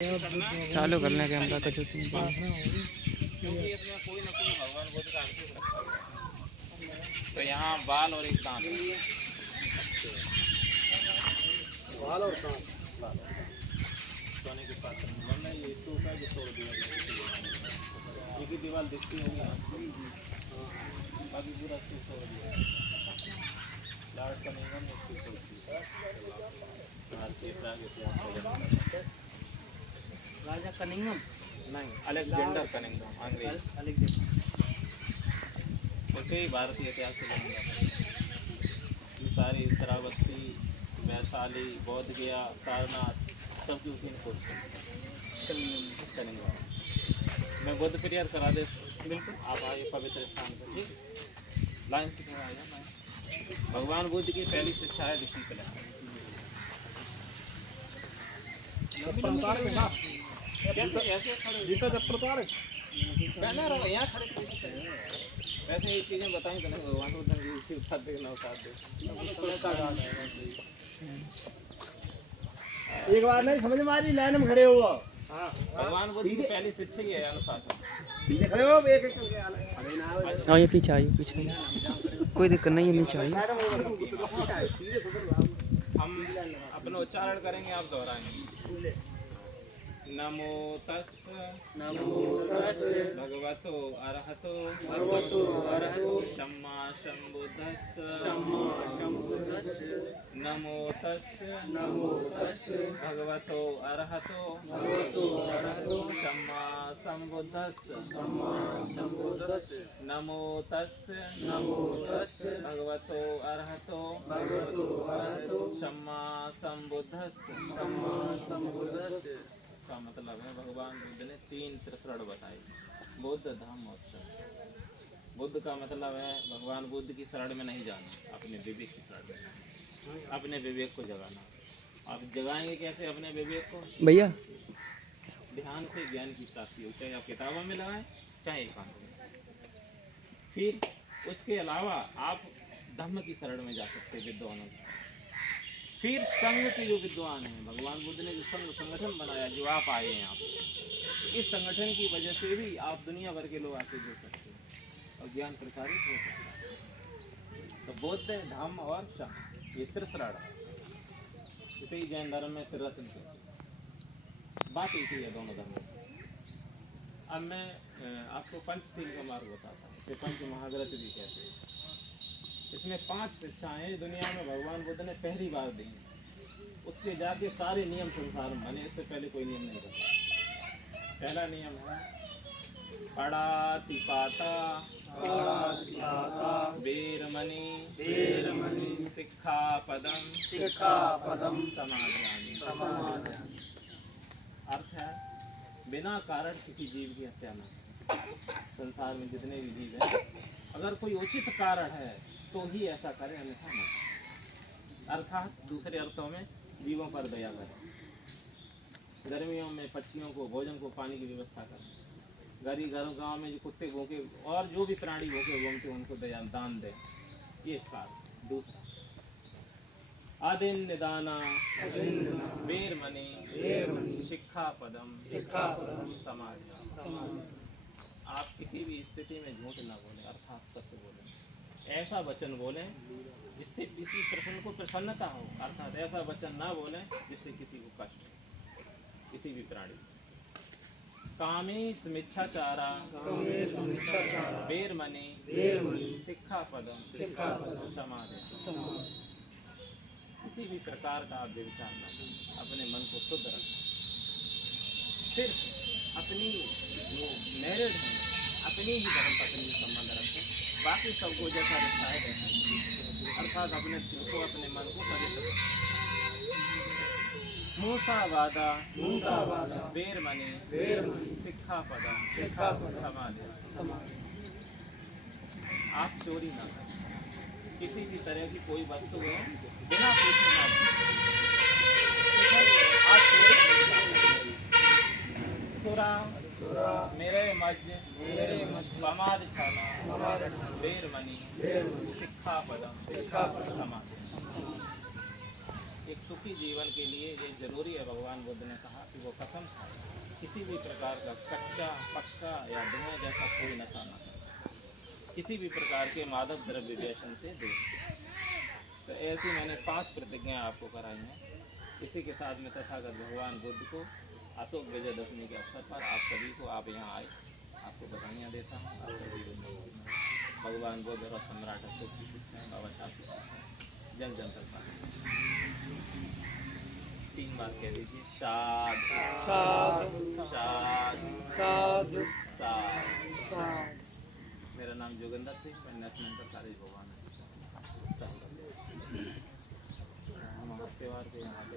चालू कर लें कैमरा का जो क्योंकि इसमें कोई ना कोई भगवान बुद्ध का आकृति रखा हुआ है। तो यहाँ बाल और एक दांत है। बाल और दांत सोने के पात्र में वरना ये टूटा जो तोड़ दिया एक ही दीवार दिखती होगी बाकी पूरा तोड़ दिया लाट का निगम इसकी तोड़ती भारतीय प्राग इतिहास राजा कनिंगम नहीं अलेक्जेंडर कनिंगम अंग्रेज वैसे ही भारतीय इतिहास से जाना जाता है। ये सारी श्रावस्ती वैशाली बौद्ध गया सारनाथ सबकी उसी ने खोजते कनिंगम। मैं बुद्ध प्रियर करा दे बिल्कुल आप आइए पवित्र स्थान पर ठीक लाइन से थोड़ा आ जाए। भगवान बुद्ध की पहली शिक्षा है डिसिप्लिन। कैसे ऐसे खड़े जूता चप्पल उतार पहना रहो यहाँ खड़े वैसे ये चीज़ें बताएं तो नहीं भगवान बुद्ध ने इसी उतार दे ना उतार दे एक बार नहीं समझ में आ रही लाइन में खड़े हो भगवान बुद्ध की पहली शिक्षा ही है अनुशासन। पीछे खड़े हो एक एक करके हाँ ये पीछे आइए पीछे कोई दिक्कत नहीं है नीचे आइए। हम अपना उच्चारण करेंगे आप दोहराएंगे। नमो तस् भगवतो अरहतो सम्मा सम्बुद्धस्स नमो तस् भगवतो अरहतो सम्मा सम्बुद्धस्स नमो तस् भगवतो अरहतो सम्मा सम्बुद्धस्स का मतलब है भगवान बुद्ध ने 3 त्रिशरण बताए बुद्ध धम्म और संघ। बुद्ध का मतलब है भगवान बुद्ध की शरण में नहीं जाना अपने विवेक की शरण में अपने विवेक को जगाना। आप जगाएंगे कैसे अपने विवेक को भैया ध्यान से ज्ञान की प्राप्ति हो चाहे आप किताबों में लगाएं चाहे एकांत में। फिर उसके अलावा आप धम्म की शरण में जा सकते विद्वानों की। फिर संघ के जो विद्वान हैं भगवान बुद्ध ने जो संगठन बनाया जो आप आए हैं आप इस संगठन की वजह से भी आप दुनिया भर के लोग आके जुड़ सकते हैं और ज्ञान प्रसारित हो सकता है। तो बुद्ध धम्म और संघ ये त्रिशरण है। इसे ही जैन धर्म में त्रिरत्न है। बात एक ही है दोनों धर्मों की। अब मैं आपको पंचशील का मार्ग बताता हूँ इसे पंच महाव्रत भी कहते हैं। इसमें 5 शिक्षाएं दुनिया में भगवान बुद्ध ने पहली बार दी। उसके जाके सारे नियम संसार में बने इससे पहले कोई नियम नहीं बना। पहला नियम है पड़ातिपाता वीरमणि शिक्षापदम समाधानी। अर्थ है बिना कारण किसी जीव की हत्या न। संसार में जितने भी जीव हैं अगर कोई उचित कारण है तो ही ऐसा करें अन्यथा मत। अर्थात दूसरे अर्थों में जीवों पर दया करें। गर्मियों में पक्षियों को भोजन को पानी की व्यवस्था करें। गरीब गांव में जो कुत्ते भूखे और जो भी प्राणी भूखे घूमते उनको दया दान दें। ये इसका दूसरा आदिन निदाना वीरमणि शिक्षापदम समाज। आप किसी भी स्थिति में झूठ न बोलें अर्थात सत्य बोलें। ऐसा वचन बोलें जिससे किसी प्रसन्न को प्रसन्नता हो अर्थात ऐसा वचन ना बोलें जिससे किसी को कष्ट किसी भी प्राणी। कामी स्मिच्छाचारा वीरमणि शिक्षापदम समाधि। किसी भी प्रकार का आप व्यभिचार न करें अपने मन को शुद्ध रखें। सिर्फ अपनी जो मैरिड हैं अपनी ही धर्म पत्नी से संबंध रखें। बाकी सबको जैसा रखता है वैसा अर्थात अपने दिल को अपने मन को पवित्र रखें। मूसावादा वीरमणि शिक्षापदम समाधि। आप चोरी ना करें किसी भी तरह की कोई वस्तु हो बिना पूछे ना सुरा मेरे मध्य समाज खाना वीरमणि शिक्षापदम समाधि। एक सुखी जीवन के लिए ये जरूरी है। भगवान बुद्ध ने कहा कि वो कसम खाए किसी भी प्रकार का कच्चा पक्का या धुएं जैसा कोई नशा न करे, किसी भी प्रकार के मादक द्रव्य व्यसन से दूर। तो ऐसी मैंने 5 प्रतिज्ञाएं आपको कराई हैं। इसी के साथ में तथागत भगवान बुद्ध को अशोक विजयदशमी के अवसर पर आप सभी को, आप यहाँ आए, आपको बधाइयाँ देता हूँ। आप सभी को भगवान बुद्ध और सम्राट अशोक की शिक्षाएं, बाबा साहब की शिक्षाएं जन जन तक पहुंचे। 3 बार कह दीजिए, साधु साधु साधु साधु साधु। साधु। मेरा नाम जोगिंदर सिंह, मैं नेशनल सरकारी भगवान हम त्यौहार के यहाँ पे